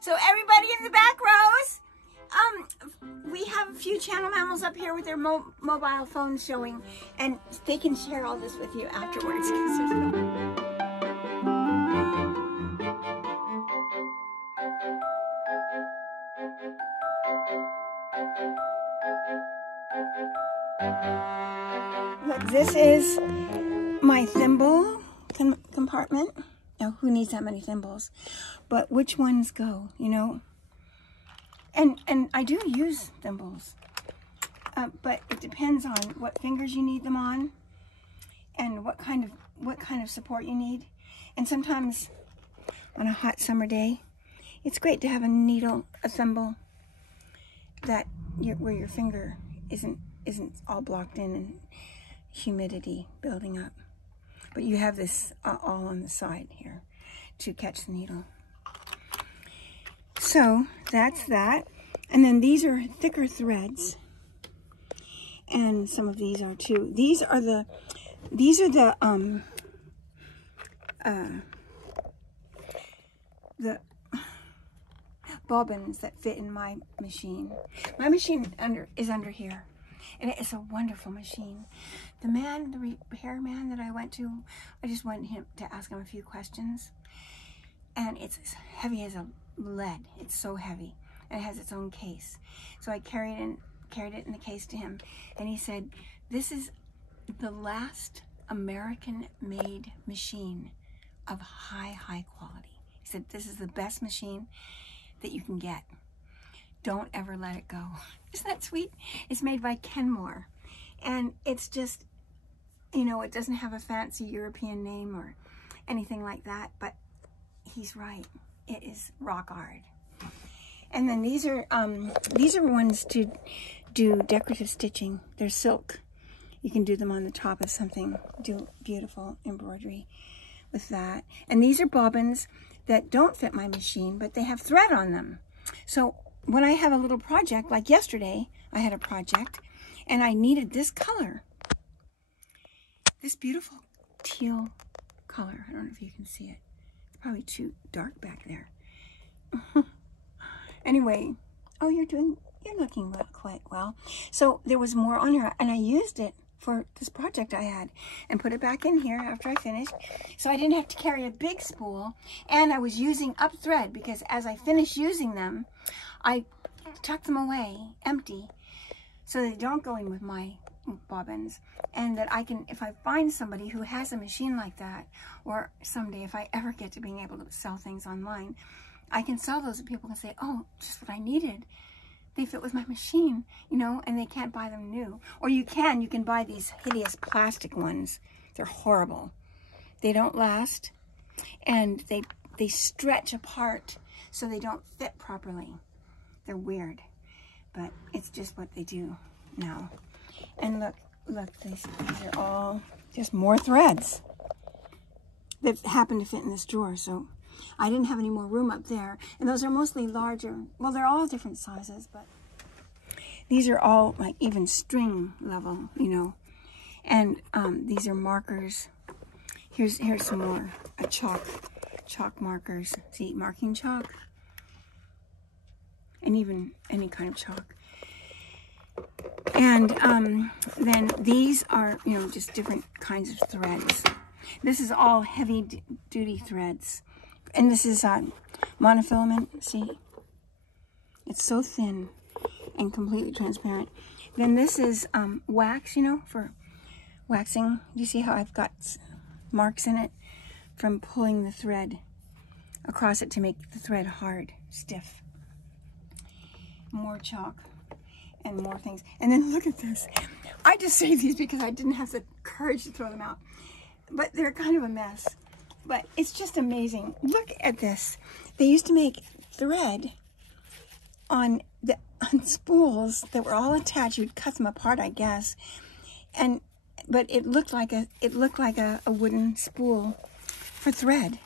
So everybody in the back rows, we have a few channel mammals up here with their mobile phones showing, and they can share all this with you afterwards. Look, this is my thimble compartment. Now, who needs that many thimbles? But which ones go, you know? And I do use thimbles, but it depends on what fingers you need them on, and what kind of support you need. And sometimes on a hot summer day, it's great to have a needle, a thimble that where your finger isn't all blocked in and humidity building up. But you have this all on the side here to catch the needle. So that's that. And then these are thicker threads. And some of these are too. These are the bobbins that fit in my machine. My machine is under here. And it is a wonderful machine. The repairman that I went to, I just went to ask him a few questions. And it's as heavy as a lead. It's so heavy. And it has its own case. So I carried it in the case to him. And he said, this is the last American-made machine of high quality. He said, this is the best machine that you can get. Don't ever let it go. Isn't that sweet? It's made by Kenmore. And it's just, you know, it doesn't have a fancy European name or anything like that, but he's right. It is rock hard. And then these are ones to do decorative stitching. They're silk. You can do them on the top of something. Do beautiful embroidery with that. And these are bobbins that don't fit my machine, but they have thread on them. So when I have a little project, like yesterday, I had a project, and I needed this color. This beautiful teal color. I don't know if you can see it. It's probably too dark back there. Anyway, oh, you're looking quite well. So there was more on here, and I used it for this project I had and put it back in here after I finished. So I didn't have to carry a big spool, and I was using up thread because as I finished using them, I tuck them away empty so they don't go in with my bobbins, and that I can, if I find somebody who has a machine like that, or someday if I ever get to being able to sell things online, I can sell those to people and say, oh, just what I needed. They fit with my machine, you know, and they can't buy them new. Or you can buy these hideous plastic ones. They're horrible. They don't last, and they stretch apart so they don't fit properly. They're weird, but it's just what they do now. And look, these are all just more threads that happen to fit in this drawer. So I didn't have any more room up there. And those are mostly larger. Well, they're all different sizes, but these are all like even string level, you know. And these are markers. Here's some more chalk markers. See, marking chalk. And even any kind of chalk. And then these are, you know, just different kinds of threads. This is all heavy duty threads. And this is monofilament, see? It's so thin and completely transparent. Then this is wax, you know, for waxing. Do you see how I've got marks in it from pulling the thread across it to make the thread hard, stiff. More chalk and more things. And then look at this. I just saved these because I didn't have the courage to throw them out. But they're kind of a mess. But it's just amazing. Look at this. They used to make thread on spools that were all attached. You'd cut them apart, I guess. But it looked like a wooden spool for thread.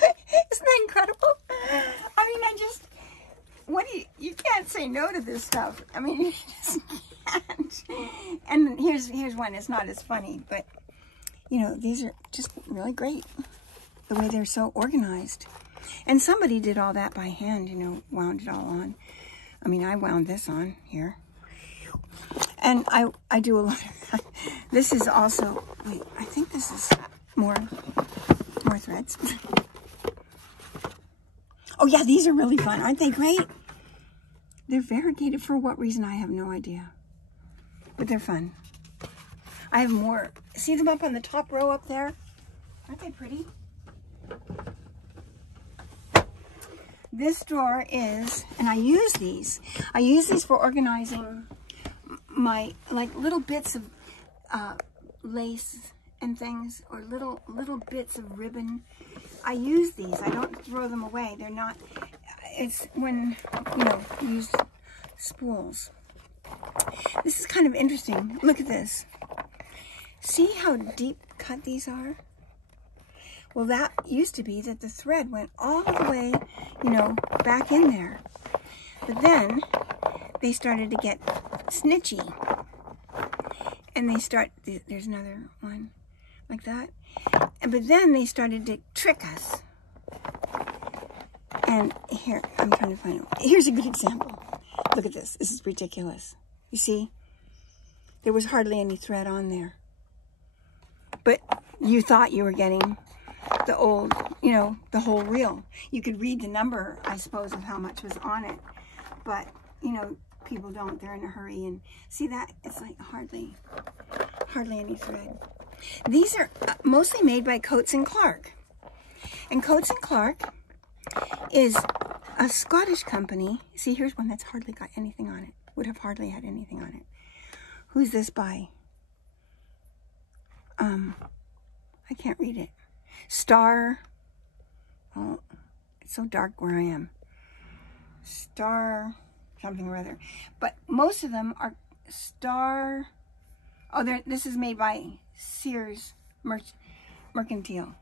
Isn't that incredible? I mean, you can't say no to this stuff. I mean, you just can't. And here's one. It's not as funny, but you know, these are just really great. The way they're so organized. And somebody did all that by hand, you know, wound it all on. I mean, I wound this on here. And I do a lot of that. This is also, wait, I think this is more threads. Oh yeah, these are really fun. Aren't they great? They're variegated for what reason, I have no idea. But they're fun. I have more. See them up on the top row up there? Aren't they pretty? This drawer is, and I use these for organizing my, like, little bits of lace and things, or little bits of ribbon. I use these. I don't throw them away. They're not, it's when, you know, use spools. This is kind of interesting. Look at this. See how deep cut these are? Well, that used to be that the thread went all the way, you know, back in there. But then they started to get snitchy. And they start, there's another one like that. But then they started to trick us. And here, I'm trying to find it. Here's a good example. Look at this. This is ridiculous. You see? There was hardly any thread on there. But you thought you were getting the old, you know, the whole reel. You could read the number, I suppose, of how much was on it. But, you know, people don't. They're in a hurry. And see that? It's like hardly any thread. These are mostly made by Coates & Clark. And Coates & Clark is a Scottish company. See, here's one that's hardly got anything on it. Would have hardly had anything on it. Who's this by? I can't read it. Star. Oh, it's so dark where I am. Star something or other. But most of them are Star. Oh, this is made by Sears Mercantile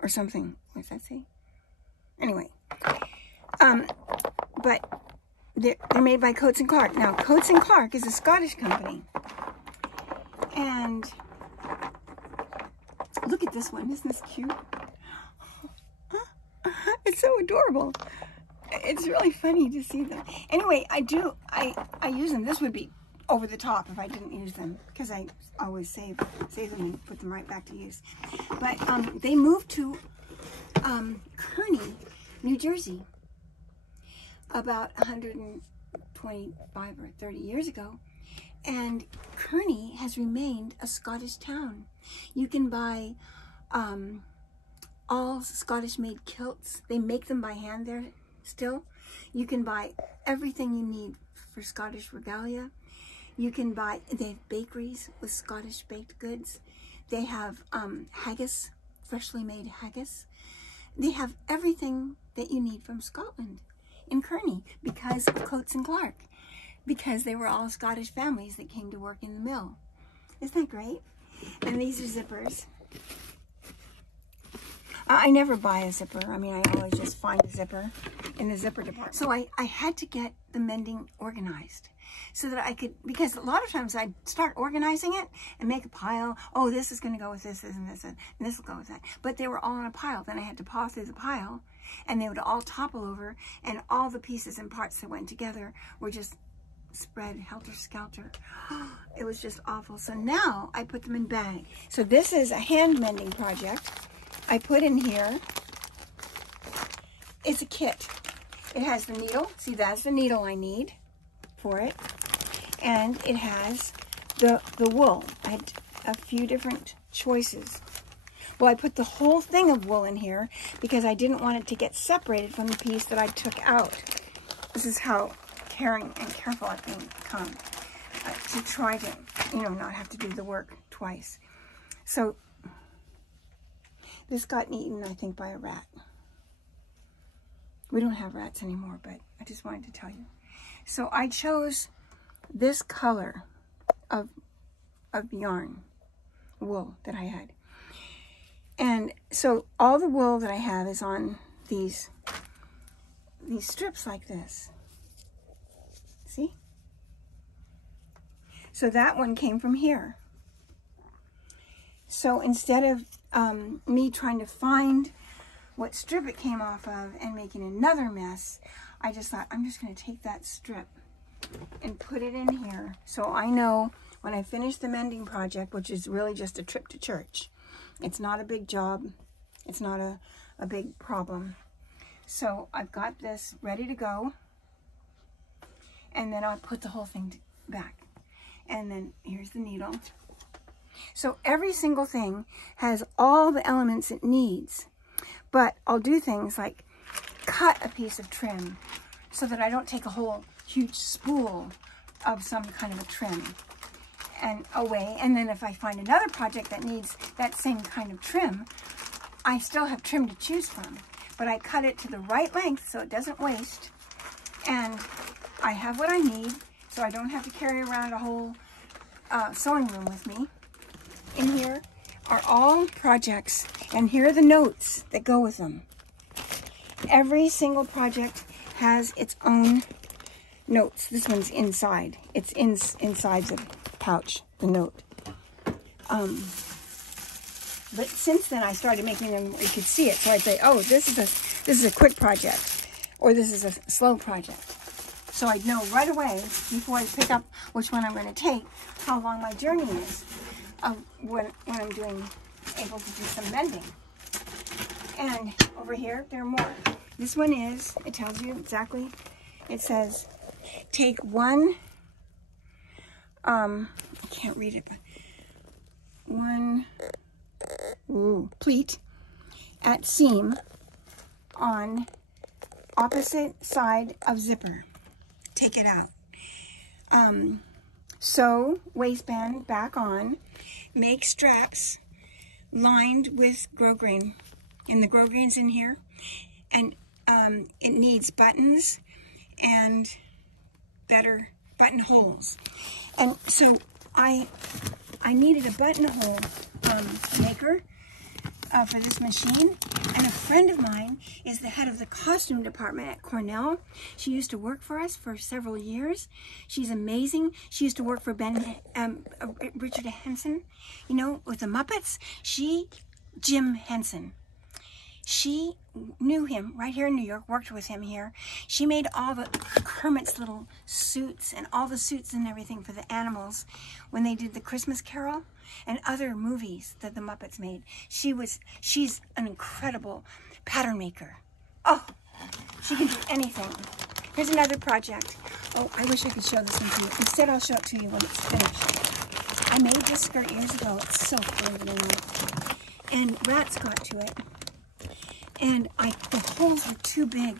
or something. What does that say? Anyway, but they're made by Coates & Clark. Now, Coates & Clark is a Scottish company. And look at this one. Isn't this cute? It's so adorable. It's really funny to see them. Anyway, I use them. This would be over the top if I didn't use them, because I always save them and put them right back to use. But they moved to Kearney, New Jersey, about 125 or 30 years ago. And Kearney has remained a Scottish town. You can buy all Scottish-made kilts. They make them by hand there still. You can buy everything you need for Scottish regalia. You can buy, they have bakeries with Scottish baked goods. They have haggis, freshly made haggis. They have everything that you need from Scotland in Kearney because of Coates & Clark, because they were all Scottish families that came to work in the mill. Isn't that great? And these are zippers. I never buy a zipper. I mean, I always just find a zipper in the zipper department. So I had to get the mending organized so that I could, because a lot of times I'd start organizing it and make a pile. Oh, this is going to go with this, and this will go with that. But they were all in a pile. Then I had to paw through the pile, and they would all topple over, and all the pieces and parts that went together were just spread helter-skelter. It was just awful. So now I put them in bags. So this is a hand mending project. I put in here, it's a kit. It has the needle. See, that's the needle I need for it. And it has the wool. I had a few different choices. Well, I put the whole thing of wool in here because I didn't want it to get separated from the piece that I took out. This is how caring and careful I can become to try to, you know, not have to do the work twice. So this got eaten, I think, by a rat. We don't have rats anymore, but I just wanted to tell you. So I chose this color of yarn, wool that I had. And so all the wool that I have is on these strips like this. See? So that one came from here. So instead of me trying to find what strip it came off of and making another mess, I just thought, I'm just going to take that strip and put it in here so I know when I finish the mending project, which is really just a trip to church. It's not a big job. It's not a big problem. So I've got this ready to go. And then I'll put the whole thing back. And then here's the needle. So every single thing has all the elements it needs. But I'll do things like cut a piece of trim so that I don't take a whole huge spool of some kind of a trim and away. And then if I find another project that needs that same kind of trim, I still have trim to choose from. But I cut it to the right length so it doesn't waste. And I have what I need, so I don't have to carry around a whole sewing room with me. In here are all projects, and here are the notes that go with them. Every single project has its own notes. This one's inside. It's inside the pouch, the note. But since then, I started making them where you could see it. So I'd say, oh, this is a quick project, or this is a slow project. So I'd know right away, before I pick up which one I'm going to take, how long my journey is when I'm able to do some mending. And over here, there are more. This one is, it tells you exactly, it says, take one, I can't read it, but one pleat at seam on opposite side of zipper. Take it out. Sew waistband back on. Make straps lined with grosgrain. And the grosgrain's in here. And it needs buttons and better buttonholes. And so I needed a buttonhole maker for this machine. And a friend of mine is the head of the costume department at Cornell. She used to work for us for several years. She's amazing. She used to work for Richard Henson, you know, with the Muppets. Jim Henson. She knew him right here in New York, worked with him here. She made all the Kermit's little suits and all the suits and everything for the animals when they did the Christmas Carol and other movies that the Muppets made. She's an incredible pattern maker. Oh, she can do anything. Here's another project. Oh, I wish I could show this one to you. Instead, I'll show it to you when it's finished. I made this skirt years ago. It's so pretty. And rats got to it. And the holes were too big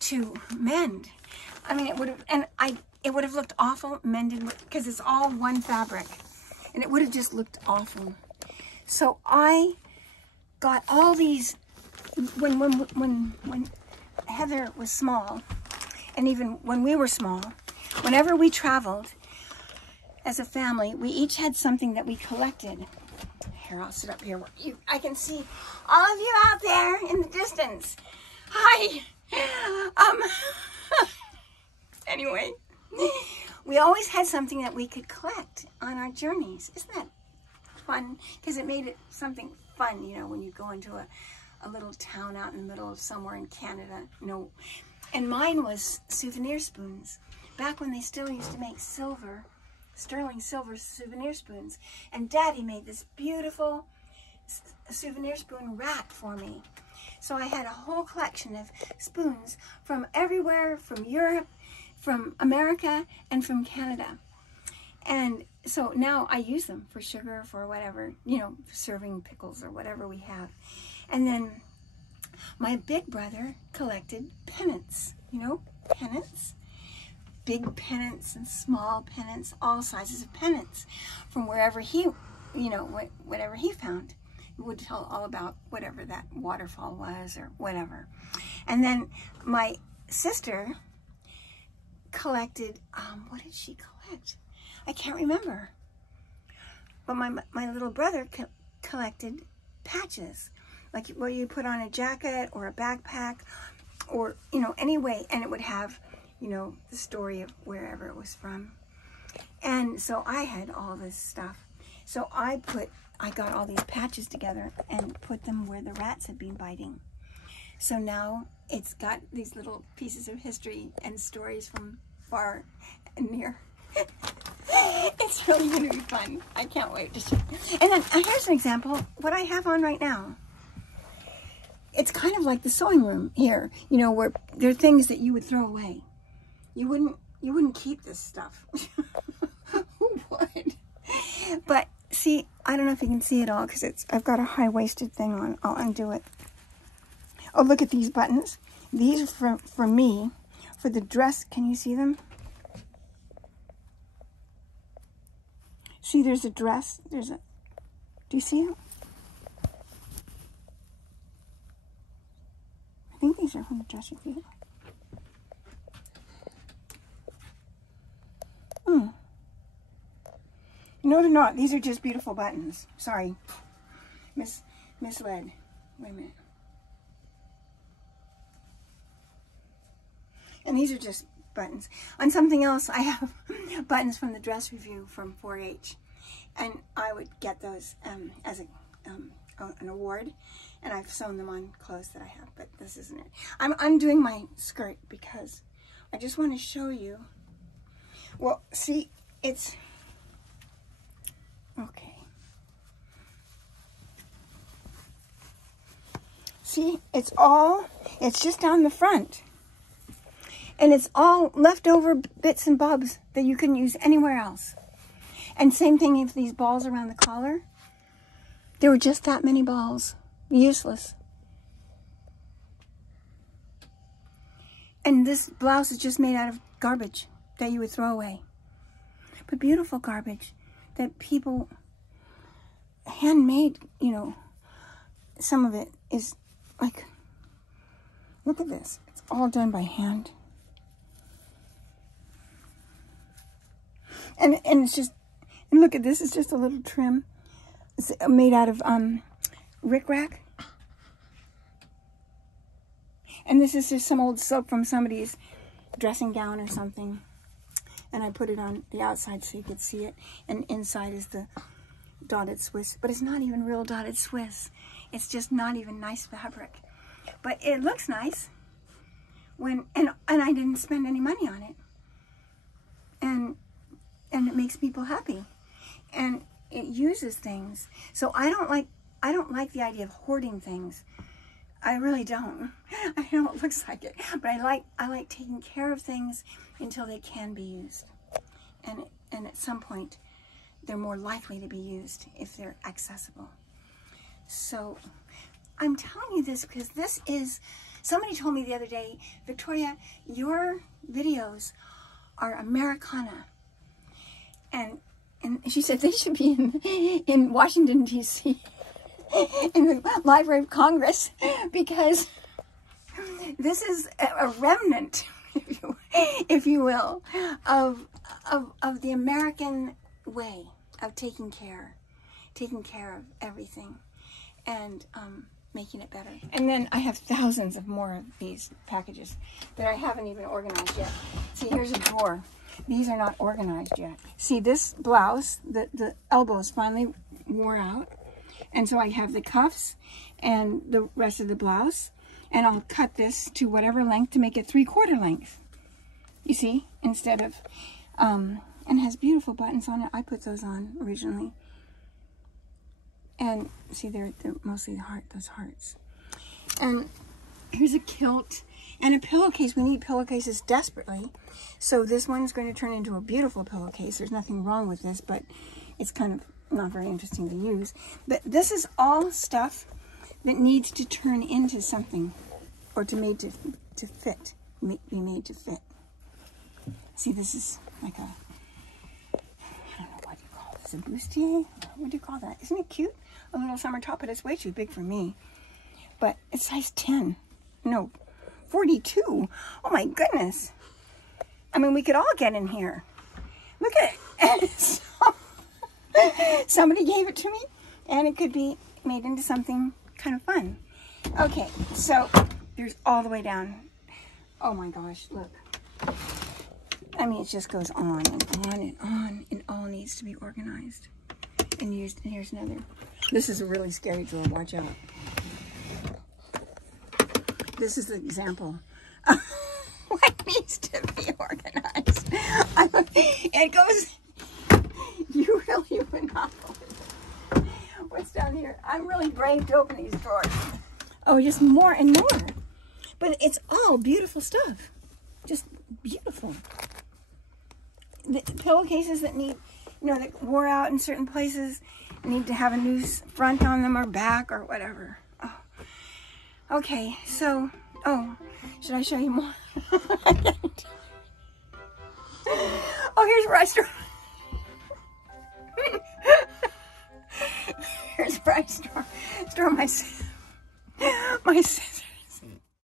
to mend. I mean, it would have looked awful mended because it's all one fabric, and it would have just looked awful. So I got all these when Heather was small, and even when we were small, whenever we traveled as a family, we each had something that we collected. Here, I'll sit up here where I can see all of you out there in the distance. Hi. Anyway, we always had something that we could collect on our journeys. Isn't that fun? Because it made it something fun, you know, when you go into a little town out in the middle of somewhere in Canada, you know. And mine was souvenir spoons. Back when they still used to make sterling silver souvenir spoons. And Daddy made this beautiful souvenir spoon rack for me. So I had a whole collection of spoons from everywhere, from Europe, from America, and from Canada. And so now I use them for sugar, for whatever, you know, serving pickles or whatever we have. And then my big brother collected pennants, you know, pennants. Big pennants and small pennants, all sizes of pennants, from wherever he, you know, whatever he found. It would tell all about whatever that waterfall was or whatever. And then my sister collected, what did she collect? I can't remember. But my little brother collected patches, like where you put on a jacket or a backpack or, you know, any way, and it would have, you know, the story of wherever it was from. And so I had all this stuff. So I got all these patches together and put them where the rats had been biting. So now it's got these little pieces of history and stories from far and near. It's really going to be fun. I can't wait to show you. And then here's an example. What I have on right now. It's kind of like the sewing room here, you know, where there are things that you would throw away. You wouldn't keep this stuff. Who would? But see, I don't know if you can see it all because I've got a high-waisted thing on. I'll undo it. Oh, look at these buttons. These are for me, for the dress. Can you see them? See, there's a dress. Do you see it? I think these are from the dress review. No, they're not. These are just beautiful buttons. Sorry. Misled. Wait a minute. And these are just buttons. On something else, I have buttons from the dress review from 4-H. And I would get those as an award. And I've sewn them on clothes that I have, but this isn't it. I'm undoing my skirt because I just want to show you. Well, see, it's... Okay. See, it's just down the front. And it's all leftover bits and bobs that you can use anywhere else. And same thing if these balls around the collar. There were just that many balls. Useless. And this blouse is just made out of garbage that you would throw away. But beautiful garbage that people handmade, you know. Some of it is like, look at this. It's all done by hand. And it's just, and look at this, it's just a little trim. It's made out of rickrack. And this is just some old silk from somebody's dressing gown or something. And I put it on the outside so you could see it. And inside is the dotted Swiss. But it's not even real dotted Swiss. It's just not even nice fabric. But it looks nice. And I didn't spend any money on it. And it makes people happy. And it uses things. So I don't like the idea of hoarding things. I really don't. I know it looks like it, but I like taking care of things until they can be used. And at some point they're more likely to be used if they're accessible. So I'm telling you this because this is, somebody told me the other day, Victoria, your videos are Americana. And she said they should be in Washington, D.C., in the Library of Congress, because this is a remnant, if you will, of the American way of taking care of everything and making it better. And then I have thousands of more of these packages that I haven't even organized yet. See, here's a drawer. These are not organized yet. See, this blouse, the elbows finally wore out. And so I have the cuffs and the rest of the blouse. And I'll cut this to whatever length to make it 3/4 length. You see, instead of, and it has beautiful buttons on it. I put those on originally. And see, they're mostly those hearts. And here's a kilt and a pillowcase. We need pillowcases desperately. So this one's going to turn into a beautiful pillowcase. There's nothing wrong with this, but it's kind of not very interesting to use. But this is all stuff that needs to turn into something, or to be made to fit. See, this is like a, I don't know what you call this, a bustier? What do you call that? Isn't it cute? A little summer top, but it's way too big for me. But it's size 10. No, 42. Oh my goodness. I mean, we could all get in here. Look at it. So, somebody gave it to me, and it could be made into something kind of fun. Okay, so there's all the way down. Oh my gosh, look. I mean, it just goes on and on and on. It all needs to be organized and used. And here's another. This is a really scary drawer. Watch out. this is the example of what needs to be organized. It goes, you really would not believe what's down here. I'm really brave to open these drawers. Oh, just more and more. But it's all beautiful stuff. Just beautiful. The pillowcases that need, you know, that wore out in certain places, need to have a new front on them or back or whatever. Oh. Okay, so, oh, should I show you more? Oh, here's where I store. Here's where I store my